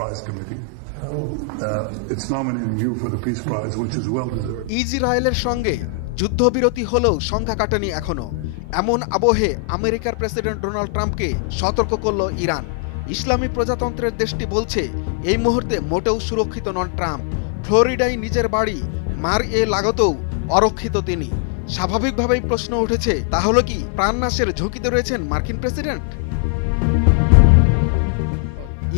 Prize Committee. It's nominating you for the Peace Prize, which is well deserved. ইসরায়েলের সঙ্গে যুদ্ধবিরতি হলেও সংখ্যা কাটেনি এখনো। এমন আবহে আমেরিকার প্রেসিডেন্ট ডোনাল্ড ট্রাম্পকে সতর্ক করল ইরান। ইসলামী প্রজাতন্ত্রের দেশটি বলছে এই মুহূর্তে মোটেও সুরক্ষিত নন ট্রাম্প। ফ্লোরিডায় নিজের বাড়ি মার-এ-লাগোতেও অরক্ষিত তিনি। স্বাভাবিকভাবেই প্রশ্ন উঠেছে, তাহলে কি প্রাণনাশের ঝুঁকিতে রয়েছেন মার্কিন প্রেসিডেন্ট?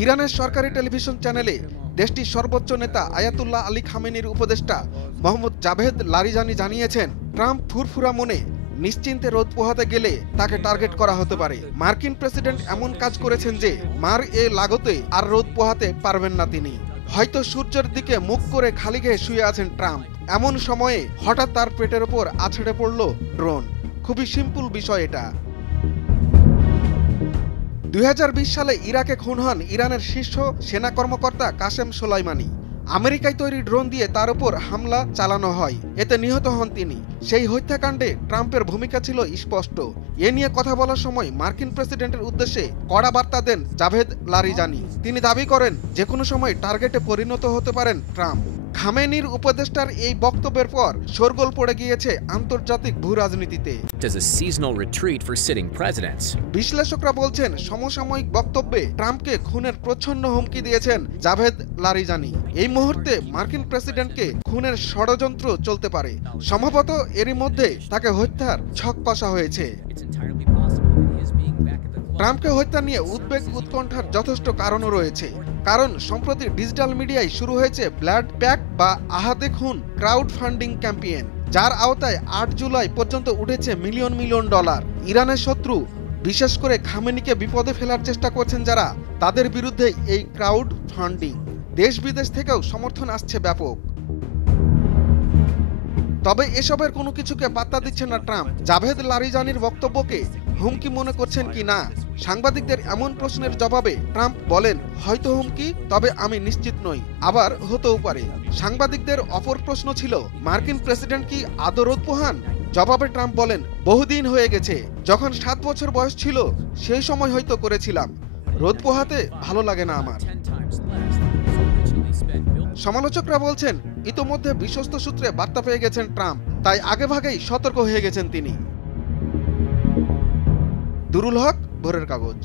ইরানের সরকারি টেলিভিশন চ্যানেলে দেশটির সর্বোচ্চ নেতা আয়াতুল্লাহ আলী খামেনির উপদেষ্টা মোহাম্মদ জাভেদ লারিজানি জানিয়েছেন, ট্রাম্প ফুরফুরা মনে নিশ্চিন্তে রোদ পোহাতে গেলে তাকে টার্গেট করা হতে পারে। মার্কিন প্রেসিডেন্ট এমন কাজ করেছেন যে মার-এ-লাগোতে আর রোদ পোহাতে পারবেন না তিনি। হয়তো সূর্যের দিকে মুখ করে খালি গায়ে শুয়ে আছেন ট্রাম্প। এমন সময়ে হঠাৎ তার পেটের ওপর আছড়ে পড়ল ড্রোন। খুবই সিম্পল বিষয় এটা। 2020 সালে ইরাকে খুন হন ইরানের শীর্ষ সেনা কর্মকর্তা কাসেম সোলাইমানি। আমেরিকায় তৈরি ড্রোন দিয়ে তার উপর হামলা চালানো হয়, এতে নিহত হন তিনি। সেই হত্যাকাণ্ডে ট্রাম্পের ভূমিকা ছিল স্পষ্ট। এ নিয়ে কথা বলার সময় মার্কিন প্রেসিডেন্টের উদ্দেশ্যে কড়া বার্তা দেন জাভেদ লারিজানি। তিনি দাবি করেন যে কোনো সময় টার্গেটে পরিণত হতে পারেন ট্রাম্প। খামেনির উপদেষ্টার এই বক্তব্যের পর শোরগোল পড়ে গিয়েছে আন্তর্জাতিক ভূরাজনীতিতে। বিশ্লেষকরা বলছেন, সমসাময়িক বক্তব্যে ট্রাম্পকে খুনের প্রচ্ছন্ন হুমকি দিয়েছেন জাভেদ লারিজানি। এই মুহূর্তে মার্কিন প্রেসিডেন্টকে খুনের ষড়যন্ত্র চলতে পারে। সম্ভবত এরই মধ্যে তাকে হত্যার ছক কষা হয়েছে। ট্রাম্পকে হত্যা নিয়ে উদ্বেগ উৎকণ্ঠার যথেষ্ট কারণও রয়েছে। কারণ সম্প্রতি ডিজিটাল মিডিয়ায় শুরু হয়েছে ব্লাড প্যাক্ট বা আহাদে খুন ক্রাউড ফান্ডিং ক্যাম্পেইন, যার আওতায় 8 জুলাই পর্যন্ত উঠেছে মিলিয়ন মিলিয়ন ডলার। ইরানের শত্রু, বিশেষ করে খামেনিকে বিপদে ফেলার চেষ্টা করছেন যারা, তাদের বিরুদ্ধে এই ক্রাউড ফান্ডিং। দেশ বিদেশ থেকেও সমর্থন আসছে ব্যাপক। তবে এসবের কোনো কিছুকে পাত্তা দিচ্ছেন না ট্রাম্প। জাভেদ লারিজানির বক্তব্যকে হুমকি মনে করছেন কি না সাংবাদিকদের এমন প্রশ্নের জবাবে ট্রাম্প বলেন, হয়তো হুমকি, তবে আমি নিশ্চিত নই, আবার হতেও পারে। সাংবাদিকদের অপর প্রশ্ন ছিল, মার্কিন প্রেসিডেন্ট কি আদৌ রোদ পোহান? জবাবে ট্রাম্প বলেন, বহুদিন হয়ে গেছে, যখন 7 বছর বয়স ছিল সেই সময় হয়তো করেছিলাম। রোদ পোহাতে ভালো লাগে না আমার। সমালোচকরা বলছেন, ইতোমধ্যে বিশ্বস্ত সূত্রে বার্তা পেয়ে গেছেন ট্রাম্প, তাই আগেভাগেই সতর্ক হয়ে গেছেন তিনি। দুরুল হক, ভোরের কাগজ।